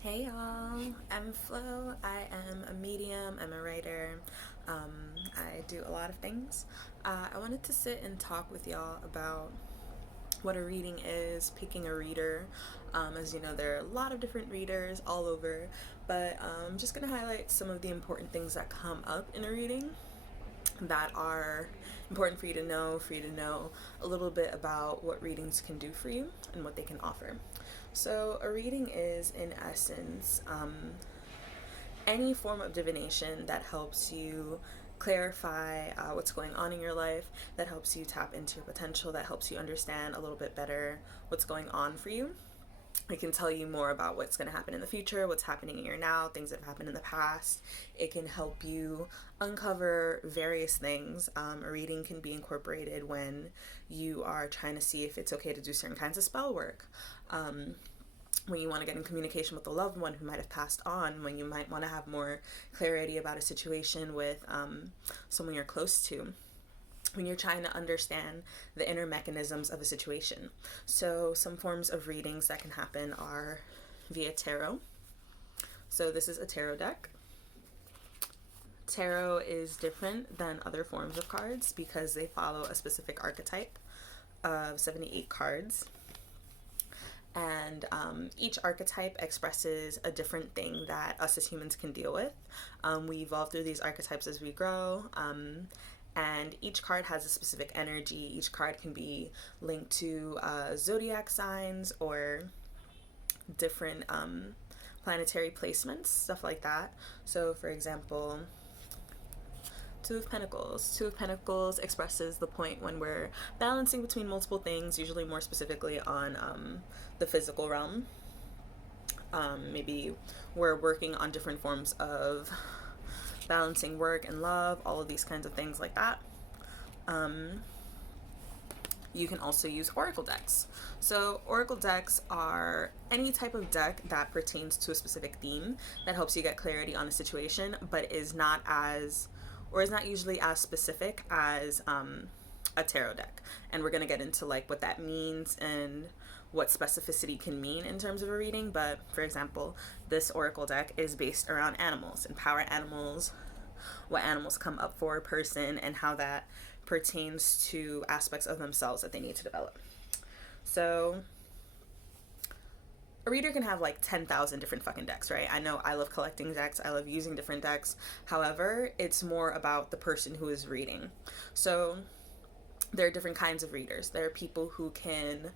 Hey y'all, I'm Flo. I am a medium, I'm a writer. I do a lot of things. I wanted to sit and talk with y'all about what a reading is, picking a reader. As you know, there are a lot of different readers all over, but I'm just going to highlight some of the important things that come up in a reading that are important for you to know a little bit about what readings can do for you and what they can offer. So, a reading is, in essence, any form of divination that helps you clarify what's going on in your life, that helps you tap into your potential, that helps you understand a little bit better what's going on for you. It can tell you more about what's going to happen in the future, what's happening in your now, things that have happened in the past. It can help you uncover various things. A reading can be incorporated when you are trying to see if it's okay to do certain kinds of spell work. When you want to get in communication with a loved one who might have passed on, when you might want to have more clarity about a situation with someone you're close to, when you're trying to understand the inner mechanisms of a situation. So, some forms of readings that can happen are via tarot. So, this is a tarot deck. Tarot is different than other forms of cards because they follow a specific archetype of 78 cards. And each archetype expresses a different thing that us as humans can deal with. We evolve through these archetypes as we grow. And each card has a specific energy. Each card can be linked to zodiac signs or different planetary placements, stuff like that. So, for example, Two of Pentacles. Two of Pentacles expresses the point when we're balancing between multiple things, usually more specifically on the physical realm. Maybe we're working on different forms of balancing work and love, all of these kinds of things like that. You can also use oracle decks. So, oracle decks are any type of deck that pertains to a specific theme that helps you get clarity on a situation, but is not as, or is not usually as specific as a tarot deck. And we're going to get into like what that means and what specificity can mean in terms of a reading. But for example, this oracle deck is based around animals and power animals, what animals come up for a person, and how that pertains to aspects of themselves that they need to develop. So, a reader can have like 10,000 different fucking decks, right? I know I love collecting decks, I love using different decks. However, it's more about the person who is reading. So, there are different kinds of readers. There are people who can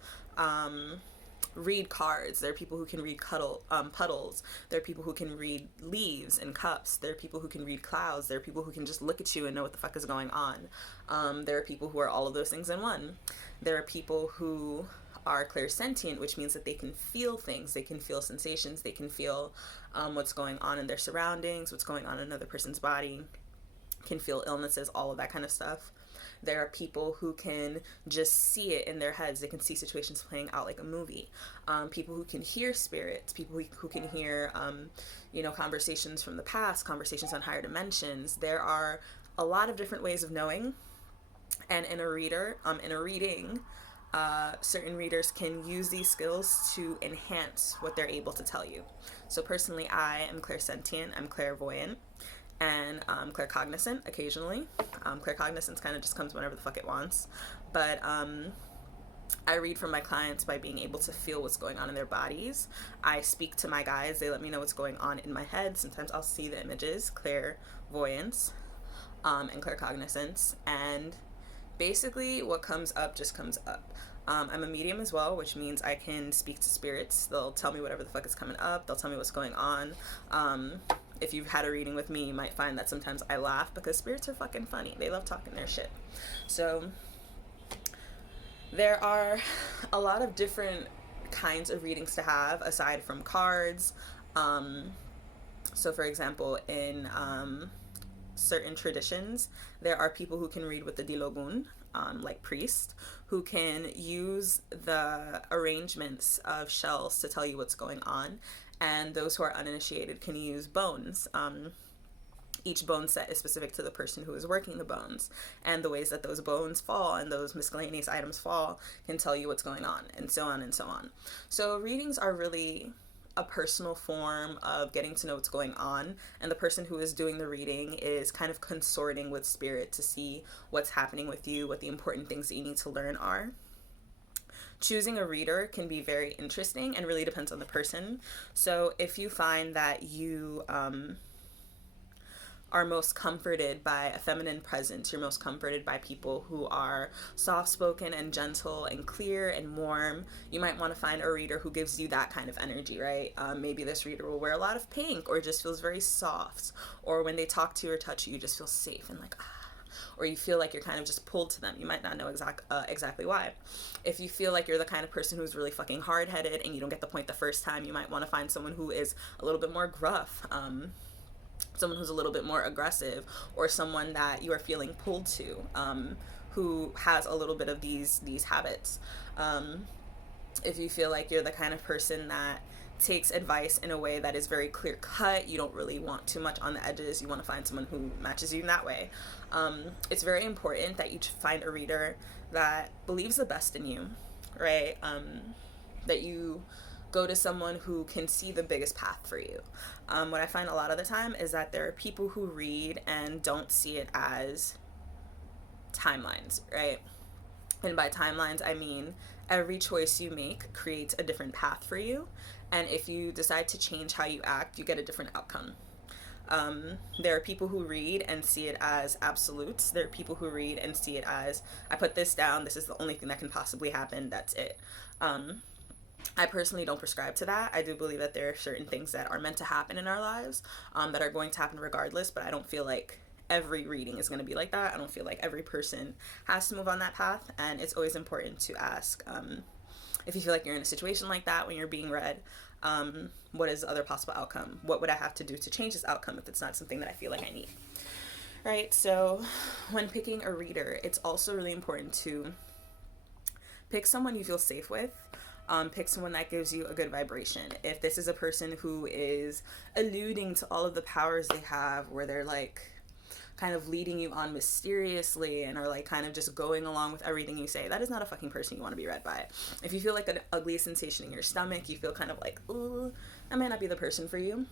read cards. There are people who can read puddles. There are people who can read leaves and cups. There are people who can read clouds. There are people who can just look at you and know what the fuck is going on. There are people who are all of those things in one. There are people who are clairsentient, which means that they can feel things. They can feel sensations. They can feel what's going on in their surroundings, what's going on in another person's body, can feel illnesses, all of that kind of stuff. There are people who can just see it in their heads. They can see situations playing out like a movie. People who can hear spirits. People who can hear, conversations from the past, conversations on higher dimensions. There are a lot of different ways of knowing. And in a reading, certain readers can use these skills to enhance what they're able to tell you. So personally, I am clairsentient. I'm clairvoyant and claircognizant occasionally. Claircognizance kind of just comes whenever the fuck it wants. But I read from my clients by being able to feel what's going on in their bodies. I speak to my guides. They let me know what's going on in my head. Sometimes I'll see the images, clairvoyance, and claircognizance. And basically what comes up just comes up. I'm a medium as well, which means I can speak to spirits. They'll tell me whatever the fuck is coming up. They'll tell me what's going on. If you've had a reading with me, you might find that sometimes I laugh because spirits are fucking funny. They love talking their shit. So there are a lot of different kinds of readings to have aside from cards. So for example, in certain traditions, there are people who can read with the dilogun, like priest, who can use the arrangements of shells to tell you what's going on. And those who are uninitiated can use bones. Each bone set is specific to the person who is working the bones, and the ways that those bones fall and those miscellaneous items fall can tell you what's going on, and so on and so on. So readings are really a personal form of getting to know what's going on, and the person who is doing the reading is kind of consorting with spirit to see what's happening with you, what the important things that you need to learn are. Choosing a reader can be very interesting and really depends on the person. So if you find that you are most comforted by a feminine presence, you're most comforted by people who are soft-spoken and gentle and clear and warm, you might want to find a reader who gives you that kind of energy, right? Maybe this reader will wear a lot of pink, or just feels very soft, or when they talk to you or touch you, you just feel safe and like, or you feel like you're kind of just pulled to them. You might not know exactly why. If you feel like you're the kind of person who's really fucking hard-headed and you don't get the point the first time, you might want to find someone who is a little bit more gruff, someone who's a little bit more aggressive, or someone that you are feeling pulled to, who has a little bit of these habits. If you feel like you're the kind of person that takes advice in a way that is very clear cut, you don't really want too much on the edges, you want to find someone who matches you in that way. It's very important that you find a reader that believes the best in you, right? That you go to someone who can see the biggest path for you. What I find a lot of the time is that there are people who read and don't see it as timelines, right? And by timelines, I mean every choice you make creates a different path for you. And if you decide to change how you act, you get a different outcome. There are people who read and see it as absolutes. There are people who read and see it as, I put this down, this is the only thing that can possibly happen, that's it. I personally don't prescribe to that. I do believe that there are certain things that are meant to happen in our lives, that are going to happen regardless, but I don't feel like every reading is going to be like that. I don't feel like every person has to move on that path, and it's always important to ask, if you feel like you're in a situation like that when you're being read, what is the other possible outcome? What would I have to do to change this outcome if it's not something that I feel like I need? Right? So when picking a reader, it's also really important to pick someone you feel safe with. Pick someone that gives you a good vibration. If this is a person who is alluding to all of the powers they have, where they're like kind of leading you on mysteriously and are like kind of just going along with everything you say, that is not a fucking person you want to be read by. If you feel like an ugly sensation in your stomach, you feel kind of like, ooh, that might not be the person for you.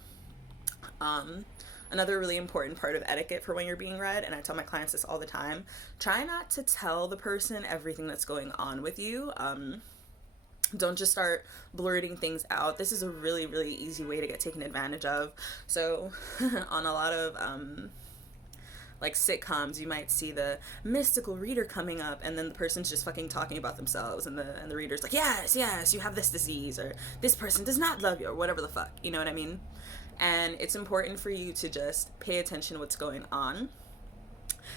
Another really important part of etiquette for when you're being read, and I tell my clients this all the time, try not to tell the person everything that's going on with you. Don't just start blurting things out. This is a really, really easy way to get taken advantage of. So on a lot of like sitcoms, you might see the mystical reader coming up, and then the person's just fucking talking about themselves, and the reader's like, yes, you have this disease, or this person does not love you, or whatever the fuck, you know what I mean? And it's important for you to just pay attention to what's going on.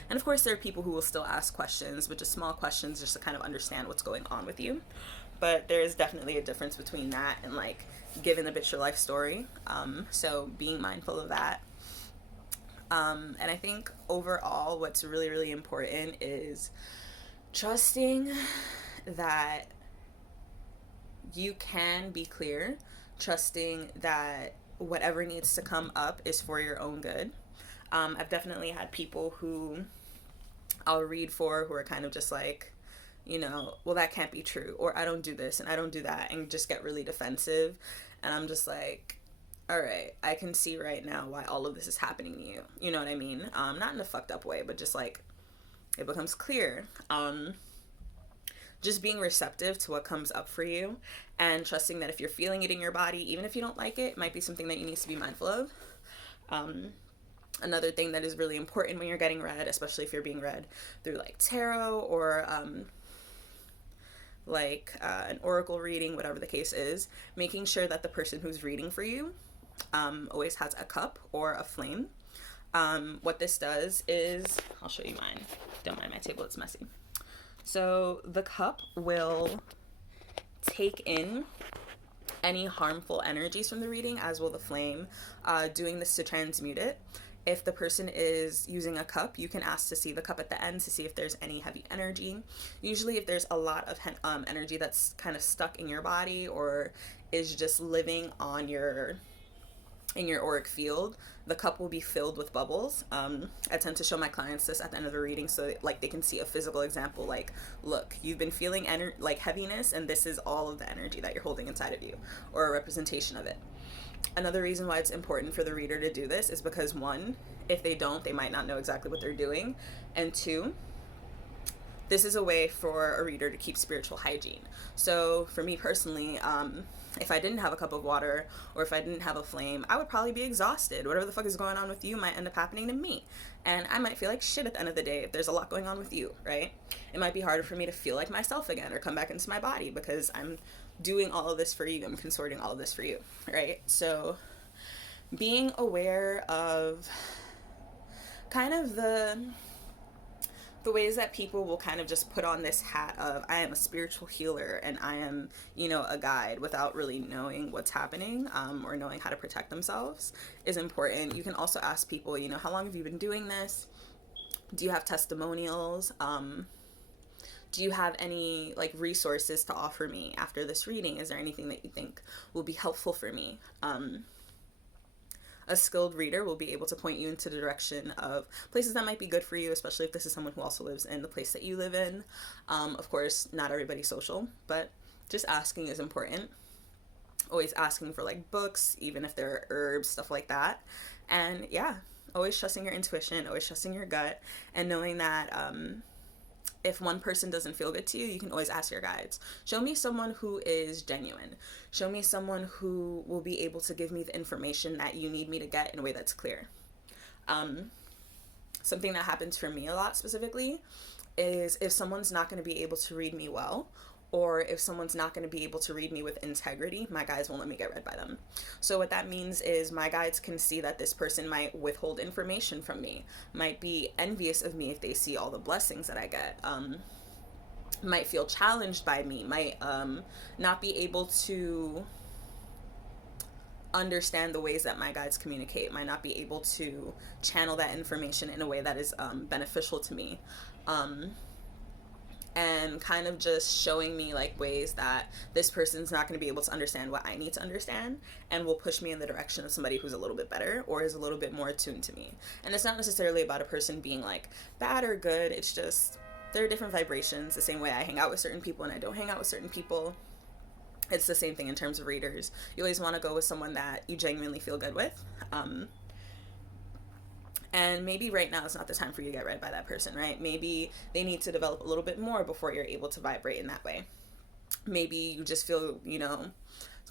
And of course, there are people who will still ask questions, but just small questions just to kind of understand what's going on with you. But there is definitely a difference between that and like giving the bitch your life story. So being mindful of that. And I think overall what's really, really important is trusting that you can be clear, trusting that whatever needs to come up is for your own good. I've definitely had people who I'll read for who are kind of just like, you know, well, that can't be true, or I don't do this and I don't do that, and just get really defensive. And I'm just like, all right, I can see right now why all of this is happening to you. You know what I mean? Not in a fucked up way, but just like it becomes clear. Just being receptive to what comes up for you and trusting that if you're feeling it in your body, even if you don't like it, it might be something that you need to be mindful of. Another thing that is really important when you're getting read, especially if you're being read through like tarot or an oracle reading, whatever the case is, making sure that the person who's reading for you always has a cup or a flame. What this does is, I'll show you mine. Don't mind my table, it's messy. So the cup will take in any harmful energies from the reading, as will the flame, doing this to transmute it. If the person is using a cup, you can ask to see the cup at the end to see if there's any heavy energy. Usually if there's a lot of energy that's kind of stuck in your body or is just living on in your auric field, the cup will be filled with bubbles. I tend to show my clients this at the end of the reading so like they can see a physical example, like, look, you've been feeling like heaviness, and this is all of the energy that you're holding inside of you, or a representation of it. Another reason why it's important for the reader to do this is because, one, if they don't, they might not know exactly what they're doing. And two, this is a way for a reader to keep spiritual hygiene. So for me personally, if I didn't have a cup of water or if I didn't have a flame, I would probably be exhausted. Whatever the fuck is going on with you might end up happening to me. And I might feel like shit at the end of the day if there's a lot going on with you, right? It might be harder for me to feel like myself again or come back into my body because I'm doing all of this for you. I'm consorting all of this for you, right? So being aware of kind of the ways that people will kind of just put on this hat of I am a spiritual healer and I am, you know, a guide without really knowing what's happening, or knowing how to protect themselves is important. You can also ask people, you know, how long have you been doing this? Do you have testimonials? Do you have any like resources to offer me after this reading? Is there anything that you think will be helpful for me? A skilled reader will be able to point you into the direction of places that might be good for you, especially if this is someone who also lives in the place that you live in. Of course, not everybody's social, but just asking is important. Always asking for like books, even if they're herbs, stuff like that. And yeah, always trusting your intuition, always trusting your gut, and knowing that if one person doesn't feel good to you, you can always ask your guides. Show me someone who is genuine. Show me someone who will be able to give me the information that you need me to get in a way that's clear. Something that happens for me a lot specifically is if someone's not going to be able to read me well, or if someone's not going to be able to read me with integrity, my guides won't let me get read by them. So what that means is my guides can see that this person might withhold information from me, might be envious of me if they see all the blessings that I get, might feel challenged by me, might not be able to understand the ways that my guides communicate, might not be able to channel that information in a way that is beneficial to me. And kind of just showing me like ways that this person's not going to be able to understand what I need to understand and will push me in the direction of somebody who's a little bit better or is a little bit more attuned to me. And it's not necessarily about a person being like bad or good. It's just there are different vibrations. The same way I hang out with certain people and I don't hang out with certain people. It's the same thing in terms of readers. You always want to go with someone that you genuinely feel good with. And maybe right now is not the time for you to get read by that person, right? Maybe they need to develop a little bit more before you're able to vibrate in that way. Maybe you just feel, you know,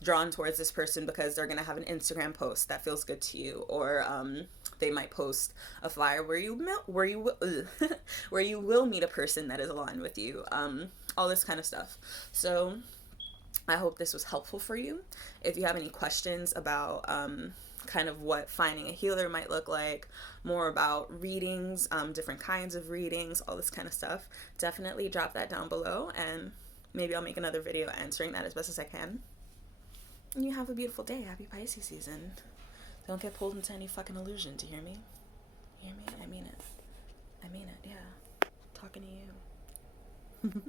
drawn towards this person because they're going to have an Instagram post that feels good to you, or they might post a flyer where you will meet a person that is aligned with you. All this kind of stuff. So I hope this was helpful for you. If you have any questions about kind of what finding a healer might look like, more about readings, different kinds of readings, all this kind of stuff, definitely drop that down below and maybe I'll make another video answering that as best as I can. And you have a beautiful day. Happy Pisces season. Don't get pulled into any fucking illusion. Do you hear me? You hear me? I mean it. I mean it, yeah. Talking to you.